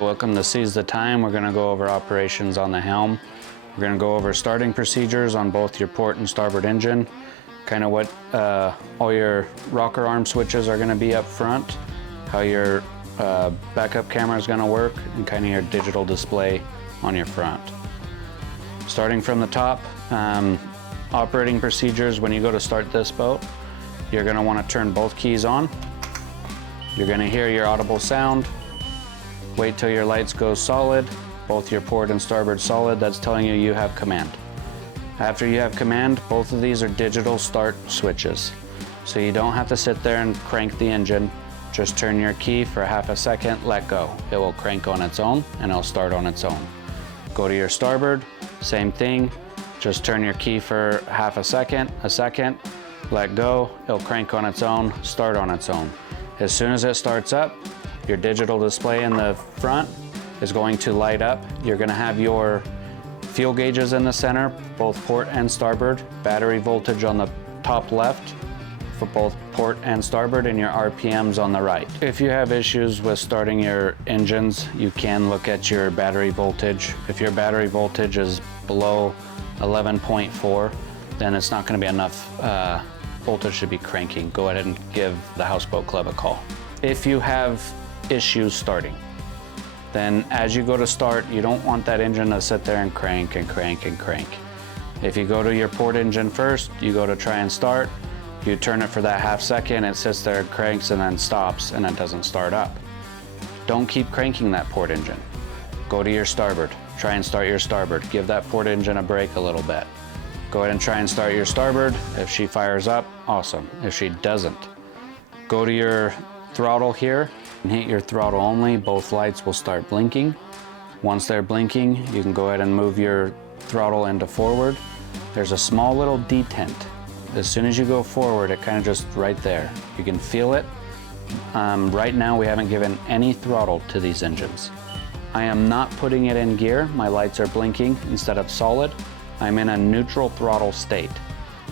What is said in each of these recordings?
Welcome to Seize the Time. We're going to go over operations on the Helm. We're going to go over starting procedures on both your port and starboard engine, kind of what all your rocker arm switches are going to be up front, how your backup camera is going to work, and kind of your digital display on your front. Starting from the top, operating procedures. When you go to start this boat, you're going to want to turn both keys on. You're going to hear your audible sound. Wait till your lights go solid, both your port and starboard solid. That's telling you have command. After you have command, both of these are digital start switches. So you don't have to sit there and crank the engine. Just turn your key for half a second, let go. It will crank on its own and it'll start on its own. Go to your starboard, same thing. Just turn your key for half a second, let go. It'll crank on its own, start on its own. As soon as it starts up, your digital display in the front is going to light up. You're going to have your fuel gauges in the center, both port and starboard, battery voltage on the top left for both port and starboard, and your RPMs on the right. If you have issues with starting your engines, you can look at your battery voltage. If your battery voltage is below 11.4, then it's not going to be enough voltage to be cranking. Go ahead and give the Houseboat Club a call. If you have issues starting, then as you go to start, you don't want that engine to sit there and crank and crank and crank. If you go to your port engine first, you go to try and start, you turn it for that half second, it sits there, cranks, and then stops, and it doesn't start up. Don't keep cranking that port engine. Go to your starboard, try and start your starboard. Give that port engine a break a little bit. Go ahead and try and start your starboard. If she fires up, awesome. If she doesn't, go to your throttle here and hit your throttle only. Both lights will start blinking. Once they're blinking, you can go ahead and move your throttle into forward. There's a small little detent. As soon as you go forward, it kind of just right there. You can feel it. Right now, we haven't given any throttle to these engines. I am not putting it in gear. My lights are blinking instead of solid. I'm in a neutral throttle state.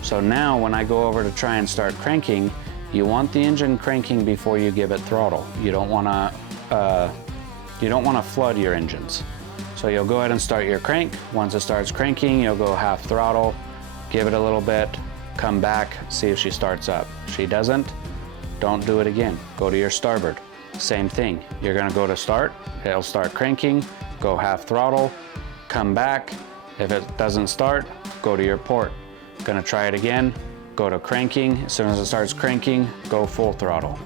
So now when I go over to try and start cranking, you want the engine cranking before you give it throttle. You don't want to flood your engines. So you'll go ahead and start your crank. Once it starts cranking, you'll go half throttle, give it a little bit, come back, see if she starts up. If she doesn't, don't do it again. Go to your starboard. Same thing. You're going to go to start, it'll start cranking, go half throttle, come back. If it doesn't start, go to your port. Going to try it again. Go to cranking. As soon as it starts cranking, go full throttle.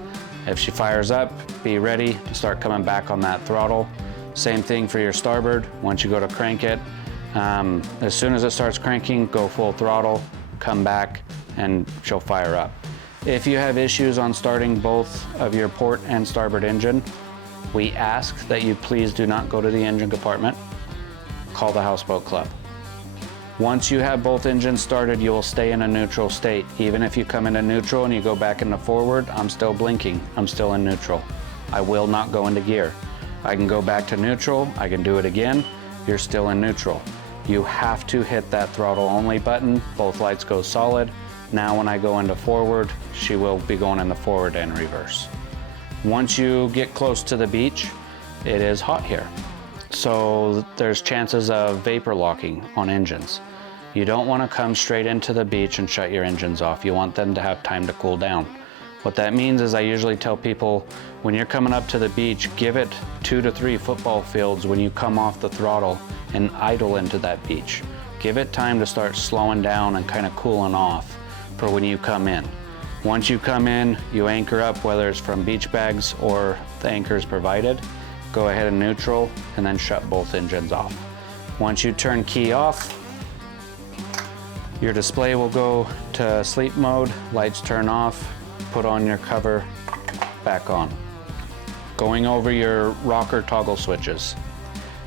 If she fires up, be ready to start coming back on that throttle. Same thing for your starboard. Once you go to crank it, as soon as it starts cranking, go full throttle, come back, and she'll fire up. If you have issues on starting both of your port and starboard engine, we ask that you please do not go to the engine compartment. Call the Houseboat Club. Once you have both engines started, you will stay in a neutral state. Even if you come into neutral and you go back into forward, I'm still blinking. I'm still in neutral. I will not go into gear. I can go back to neutral. I can do it again. You're still in neutral. You have to hit that throttle only button. Both lights go solid. Now when I go into forward, she will be going in the forward and reverse. Once you get close to the beach, it is hot here. So there's chances of vapor locking on engines. You don't want to come straight into the beach and shut your engines off. You want them to have time to cool down. What that means is I usually tell people, when you're coming up to the beach, give it 2 to 3 football fields when you come off the throttle and idle into that beach. Give it time to start slowing down and kind of cooling off for when you come in. Once you come in, you anchor up, whether it's from beach bags or the anchors provided. Go ahead and neutral and then shut both engines off. Once you turn key off, your display will go to sleep mode, lights turn off, put on your cover, back on. Going over your rocker toggle switches.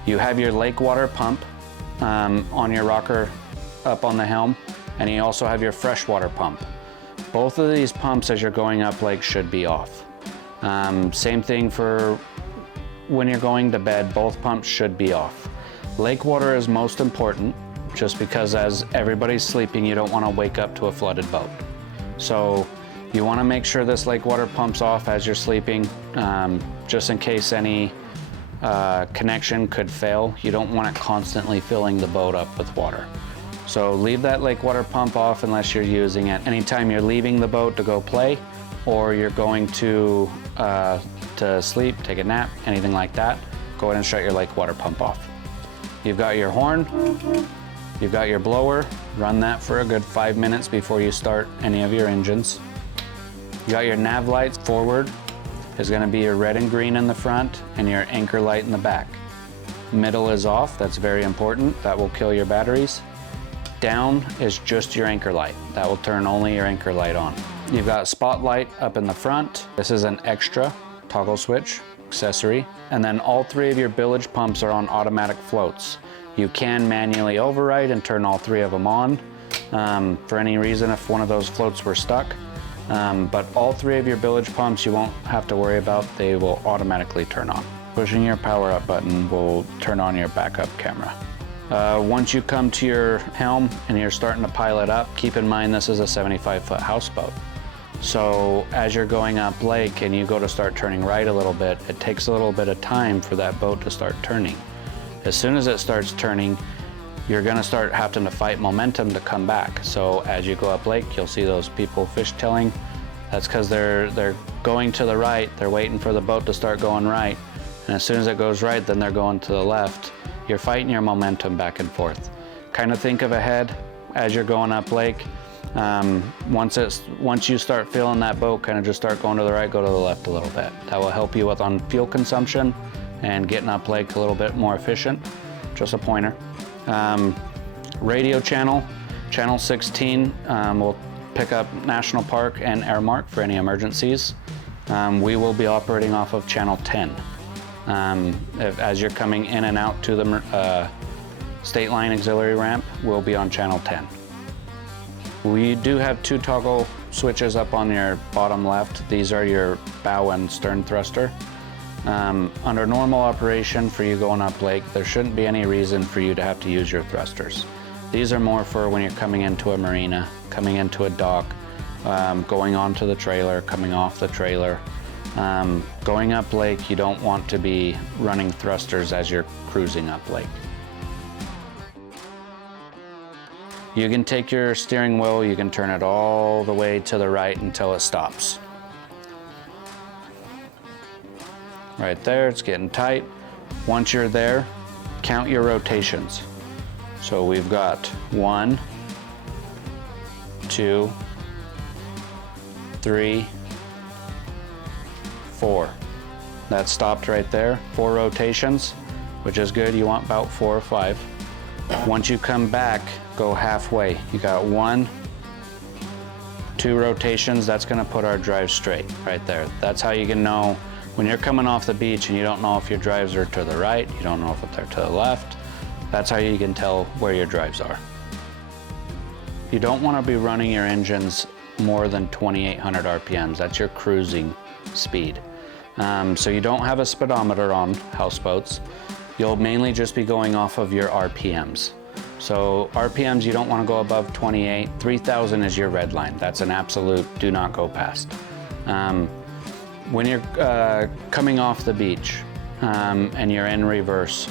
You have your lake water pump on your rocker up on the Helm, and you also have your freshwater pump. Both of these pumps as you're going up lake should be off. Same thing for when you're going to bed, both pumps should be off. Lake water is most important just because as everybody's sleeping, you don't want to wake up to a flooded boat. So You want to make sure this lake water pumps off as you're sleeping, just in case any connection could fail. You don't want it constantly filling the boat up with water. So leave that lake water pump off unless you're using it. Anytime you're leaving the boat to go play, or you're going to sleep, take a nap, anything like that, go ahead and shut your lake water pump off. You've got your horn, you've got your blower, run that for a good 5 minutes before you start any of your engines. You got your nav lights. Forward is going to be your red and green in the front and your anchor light in the back. Middle is off, that's very important, that will kill your batteries. Down is just your anchor light, that will turn only your anchor light on. You've got spotlight up in the front. This is an extra toggle switch accessory. And then all 3 of your bilge pumps are on automatic floats. You can manually override and turn all 3 of them on for any reason if one of those floats were stuck. But all 3 of your bilge pumps you won't have to worry about, they will automatically turn on. Pushing your power up button will turn on your backup camera. Once you come to your helm and you're starting to pilot up, keep in mind this is a 75-foot houseboat. So as you're going up lake and you go to start turning right a little bit, it takes a little bit of time for that boat to start turning. As soon as it starts turning, you're gonna start having to fight momentum to come back. So as you go up lake, you'll see those people fishtailing. That's because they're going to the right, they're waiting for the boat to start going right. And as soon as it goes right, then they're going to the left. You're fighting your momentum back and forth. Kind of think of a head as you're going up lake. Once you start feeling that boat, kind of just start going to the right, go to the left a little bit. That will help you with on fuel consumption and getting up lake a little bit more efficient. Just a pointer. Radio channel 16 will pick up National Park and Airmark for any emergencies. We will be operating off of channel 10. As you're coming in and out to the State Line Auxiliary ramp, we'll be on channel 10. We do have 2 toggle switches up on your bottom left. These are your bow and stern thruster. Under normal operation for you going up lake, there shouldn't be any reason for you to have to use your thrusters. These are more for when you're coming into a marina, coming into a dock, going onto the trailer, coming off the trailer. Going up lake, you don't want to be running thrusters as you're cruising up lake. You can take your steering wheel, you can turn it all the way to the right until it stops. Right there, it's getting tight. Once you're there, count your rotations. So we've got 1, 2, 3, 4. That stopped right there. 4 rotations, which is good. You want about 4 or 5. Once you come back, go halfway. You got 1, 2 rotations. That's gonna put our drive straight right there. That's how you can know when you're coming off the beach and you don't know if your drives are to the right, you don't know if they're to the left. That's how you can tell where your drives are. You don't want to be running your engines more than 2,800 RPMs. That's your cruising speed. So you don't have a speedometer on houseboats. You'll mainly just be going off of your RPMs. So RPMs, you don't want to go above 28. 3,000 is your red line. That's an absolute do not go past. When you're coming off the beach and you're in reverse,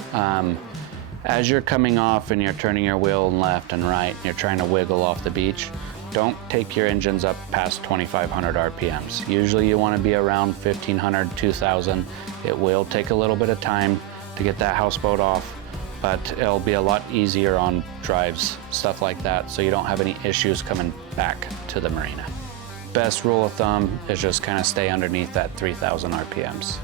as you're coming off and you're turning your wheel left and right and you're trying to wiggle off the beach, don't take your engines up past 2,500 RPMs. Usually you want to be around 1,500, 2,000. It will take a little bit of time to get that houseboat off, but it'll be a lot easier on drives, stuff like that, so you don't have any issues coming back to the marina. Best rule of thumb is just kind of stay underneath that 3,000 RPMs.